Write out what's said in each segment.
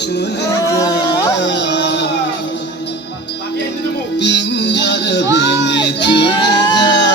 চলে যায়, পিঞ্জর ভেঙে চলে যায়।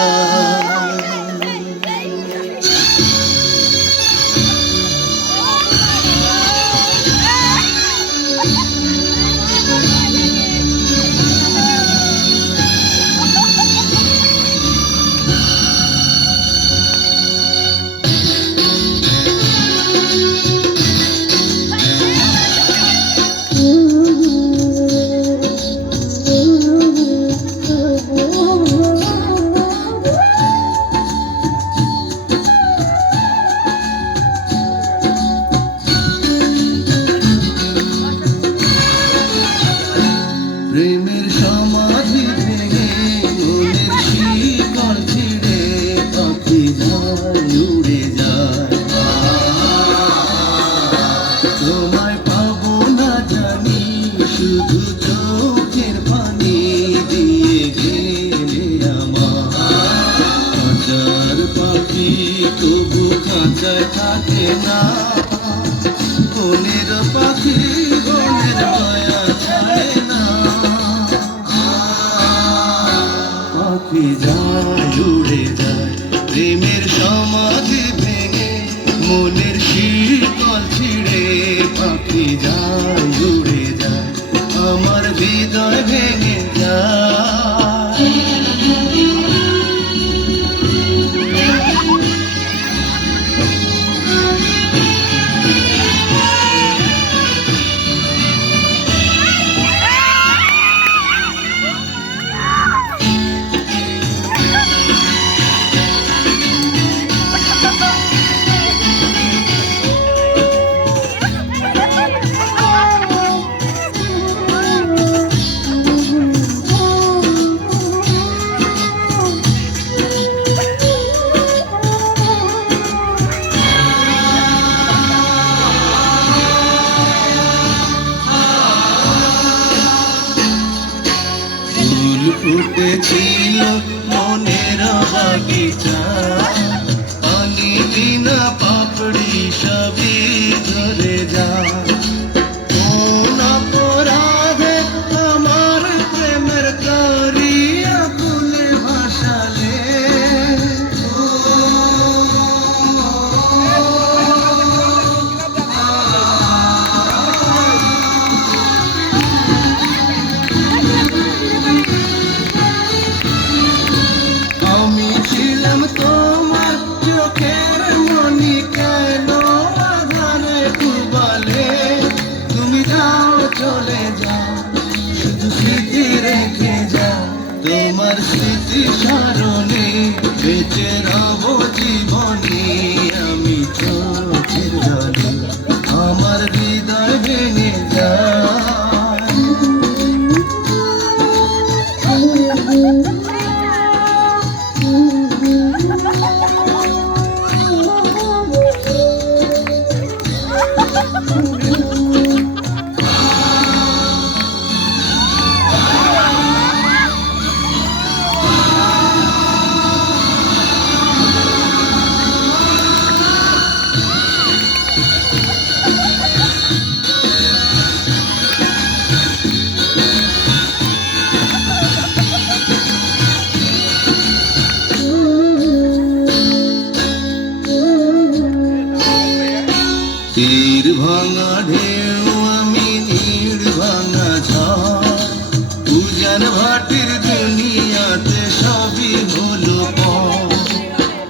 প্রেমের সমাধি ভেঙে মনের শিকল ছিঁড়ে পাখি যায় উড়ে যায়। তোমায় পাবো না জানি, শুধু চোখের পানি দিয়ে গেলে আমার। খাঁচার পাখি তবু খাঁচায় থাকে না, বনের পাখি বনের মায়া ছাড়ে না। পাখি যায় উড়ে যায়, প্রেমের সমাধি ভেঙে মনের শিকল ছিঁড়ে পাখি যায় উড়ে যায়, আমার হৃদয় ভেঙে যায়। ফুল ফুটেছিল মনের বাগিচা, পানি বিনা পাপড়ি সবই ঝরে যায়। কোন অপরাধে আমার প্রেমের করিয়া ফুলে ভাসালে, আমি ছিলাম তোমার চোখের মনি, কেন আধারে ডুবালে। তুমি যাও চলে যাও, শুধু স্মৃতি রেখে যাও, তোমার স্মৃতি স্মরণে বেঁচে রব জীবনে। আমি চোখের জলে আমার হৃদয় ভেঙে যায়। তীর ভাঙা ঢেউ আমি নীড় ভাঙা ঝড়, উজান ভাটির দুনিয়াতে সবই হলো পর।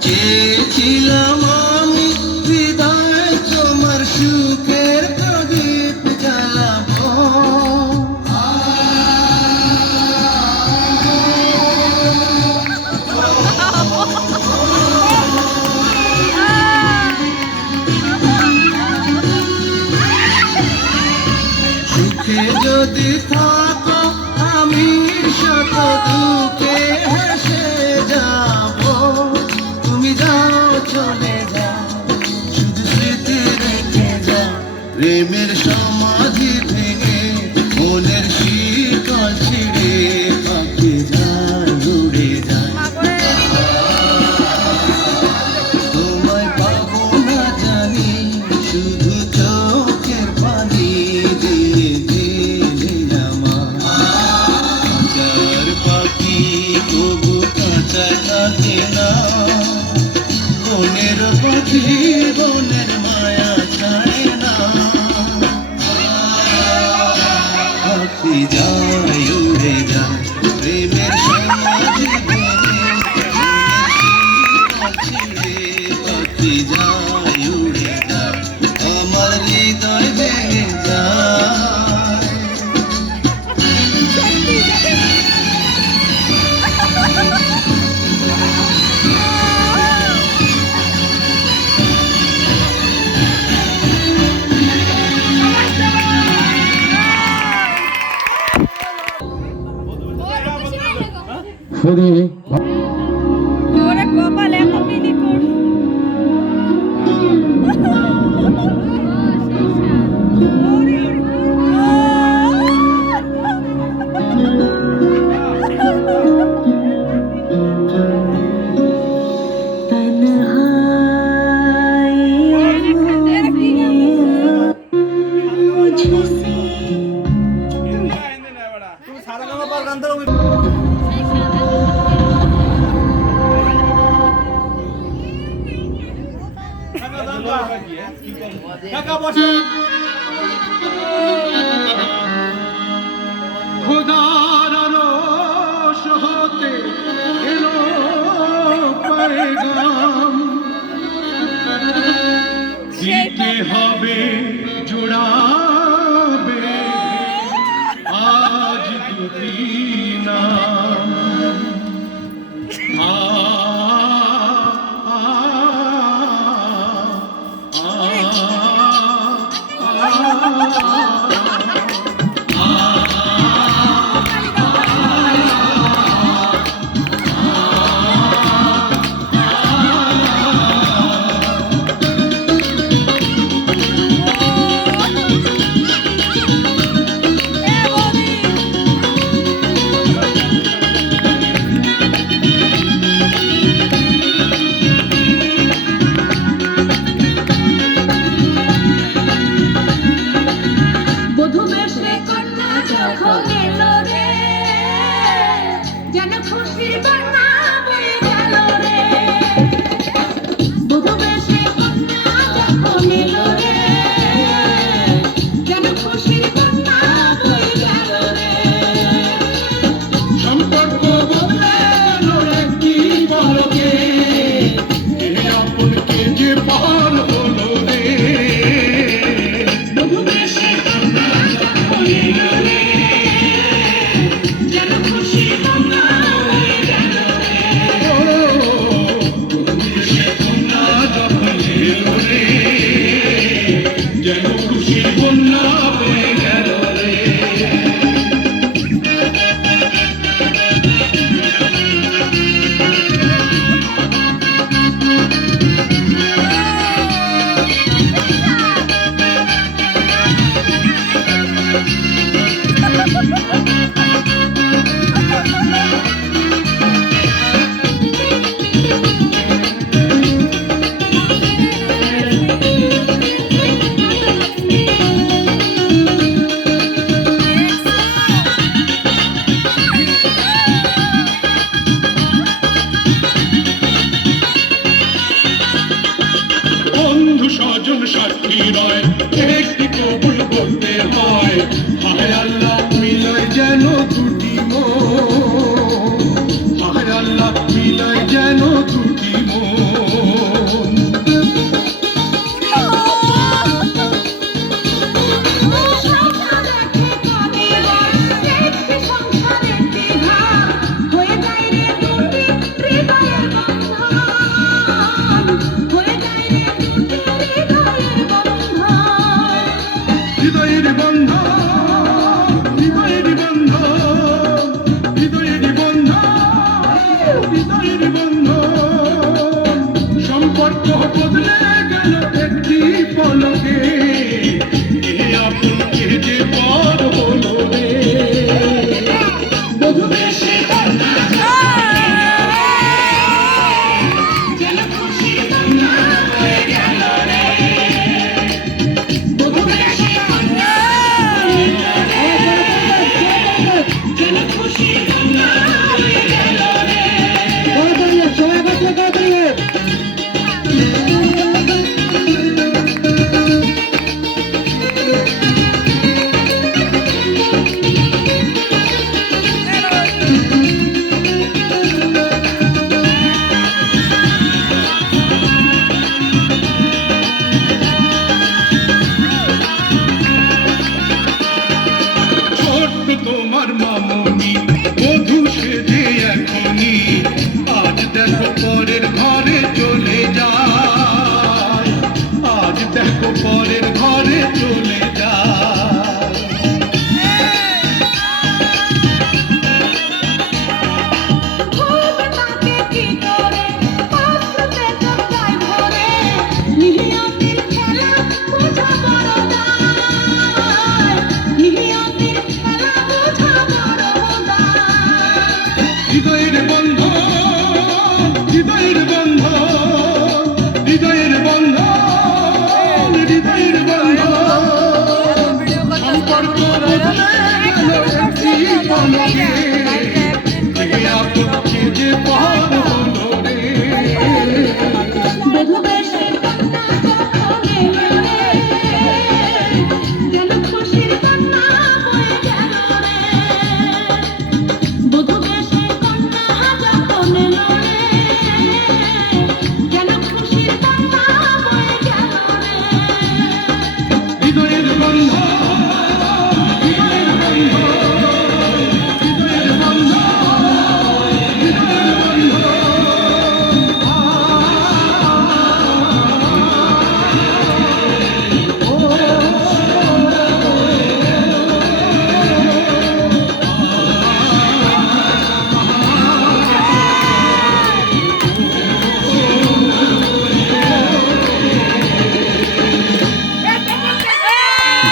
চেয়েছিলাম আমি হৃদয়ে তোমার সুখের প্রদীপ জ্বালাবো, সুখে যদি থাকো আমি শত দুঃখে হেসে যাব। তুমি যাও চলে যাও, শুধু স্মৃতি রেখে যাও, প্রেমের সমাধি ভেঙে মনের শিকল ছিঁড়ে পাখি যায় উড়ে যায়। তোমায় পাবো না জানি, শুধু চোখের পানি যদি ওরে কপাল এত পিনি কোর ওরে খোদার আরশ হতে এলো পয়গাম, দিতে হবে জোড়াবে আজ দুটি নাম। স্বজন সাক্ষী রয় একটি কবুল করতে হয়। হায় আল্লাহ মিলয় যেন দুটি মন, হায় আল্লাহ মিলয় যেন দুটি মন। হৃদয়ের বন্ধন, হৃদয়ের বন্ধন, হৃদয়ের বন্ধন, হৃদয়ের বন্ধন, সম্পর্ক বদলে গেল একটি পলকে, এ আপনকে যে পর হলো রে। বধূ বেশে তোমার মামনি বধূ সেজে এখনই আজ দেখো পরের ঘরে চলে যায়, আজ দেখো পরের ঘরে চলে যায়।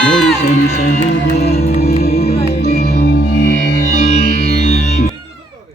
গরি সনি সা রে গ